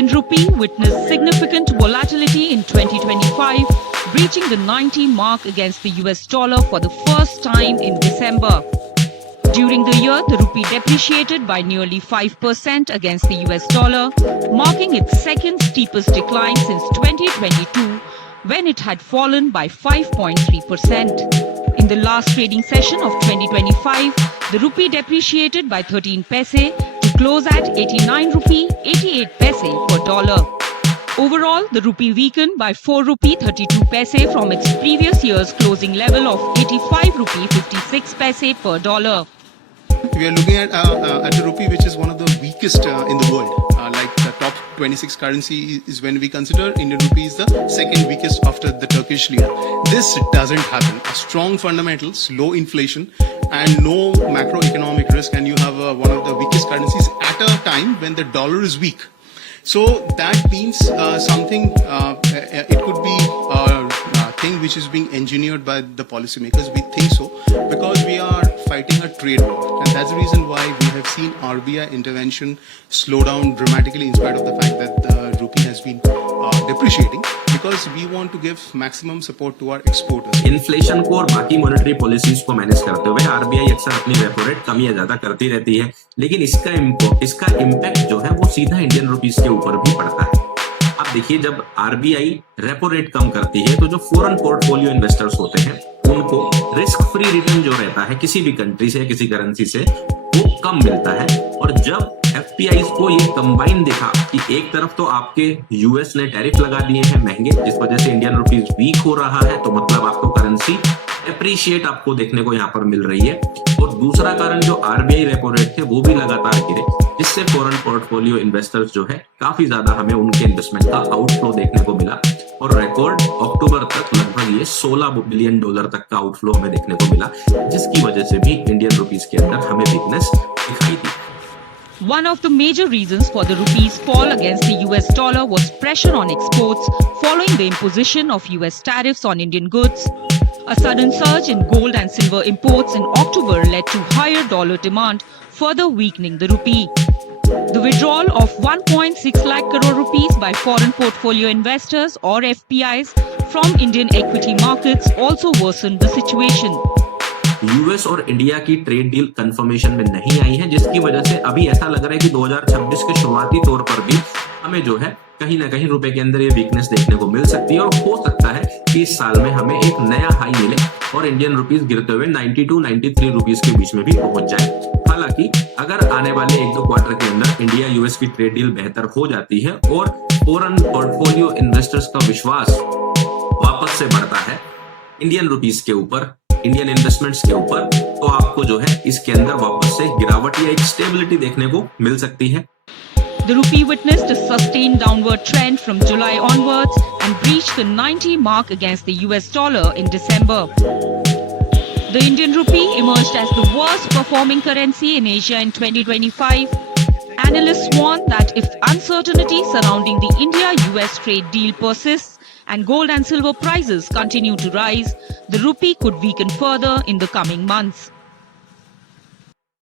Indian rupee witnessed significant volatility in 2025, breaching the 90 mark against the US dollar for the first time in December. During the year, the rupee depreciated by nearly 5% against the US dollar, marking its second steepest decline since 2022, when it had fallen by 5.3%. In the last trading session of 2025, the rupee depreciated by 13 paise to close at 89 rupee 88 paise per dollar. Overall, the rupee weakened by 4 rupee 32 paise from its previous year's closing level of 85 rupee 56 paise per dollar. We are looking at the rupee, which is one of the weakest in the world. Like the top 26 currency is when we consider Indian rupee is the second weakest after the Turkish lira. This doesn't happen. A strong fundamentals, low inflation, and no macroeconomic risk, and you have one of the weakest currencies at a time when the dollar is weak. So that means something. It could be a thing which is being engineered by the policymakers. We think so because we are fighting a trade war, and that's the reason why we have seen RBI intervention slow down dramatically in spite of the fact that the rupee has been depreciating, because we want to give maximum support to our exporters. Inflation को और बाकी monetary policies को manage करते हुए RBI अक्सर अपनी repo rate कम या ज्यादा करती रहती है, लेकिन इसका इम्पैक्ट जो है वो सीधा इंडियन रुपीस के ऊपर भी पड़ता है। अब देखिए, जब आरबीआई रेपो रेट कम करती है तो जो फॉरेन पोर्टफोलियो इन्वेस्टर्स होते हैं उनको रिस्क फ्री रिटर्न जो रहता है किसी भी कंट्री से, किसी करेंसी से, वो कम मिलता है। और जब एफपीआई को ये कंबाइन देखा कि एक तरफ तो आपके यूएस ने टैरिफ लगा दिए हैं महंगे, जिस वजह से इंडियन रुपीस वीक हो रहा है, तो मतलब आपको करेंसी एप्रिशिएट आपको देखने को यहाँ पर मिल रही है। और दूसरा कारण जो आरबीआई रेपो रेट थे वो भी लगातार गिरे, जिससे फॉरेन पोर्टफोलियो इन्वेस्टर्स जो है काफी ज्यादा हमें उनके इन्वेस्टमेंट का आउटफ्लो देखने को मिला। और रिकॉर्ड अक्टूबर तक लगभग ये $16 बिलियन तक का आउटफ्लो हमें देखने को मिला, जिसकी वजह से भी इंडियन रुपीस के अंदर हमें वीकनेस दिखाई दी। One of the major reasons for the rupee's fall against the US dollar was pressure on exports following the imposition of US tariffs on Indian goods. A sudden surge in gold and silver imports in October led to higher dollar demand, further weakening the rupee. The withdrawal of 1.6 lakh crore rupees by foreign portfolio investors or FPIs from Indian equity markets also worsened the situation. US और India की trade deal confirmation में नहीं आई है, जिसकी वजह से अभी ऐसा लग रहा है कि 2026 के शुरुआती तौर पर भी हमें जो है कहीं ना कहीं रुपए के अंदर ये वीकनेस देखने को मिल सकती है। और हो सकता है कि इस साल में हमें एक नया हाई मिले और इंडियन रुपीस गिरते हुए 92-93 रुपीस के बीच में भी पहुंच जाए। हालांकि अगर आने वाले 1-2 क्वार्टर के अंदर इंडिया यूएस की ट्रेड डील बेहतर हो जाती है और फॉरेन पोर्टफोलियो इन्वेस्टर्स का विश्वास वापस से बढ़ता है इंडियन रुपीस के ऊपर, इंडियन इन्वेस्टमेंट्स के ऊपर, तो आपको जो है इसके अंदर वापस से गिरावट या एक स्टेबिलिटी देखने को मिल सकती है। The rupee witnessed a sustained downward trend from July onwards and breached the 90 mark against the US dollar in December. The Indian rupee emerged as the worst performing currency in Asia in 2025. Analysts warn that if uncertainty surrounding the India-US trade deal persists and gold and silver prices continue to rise, the rupee could weaken further in the coming months.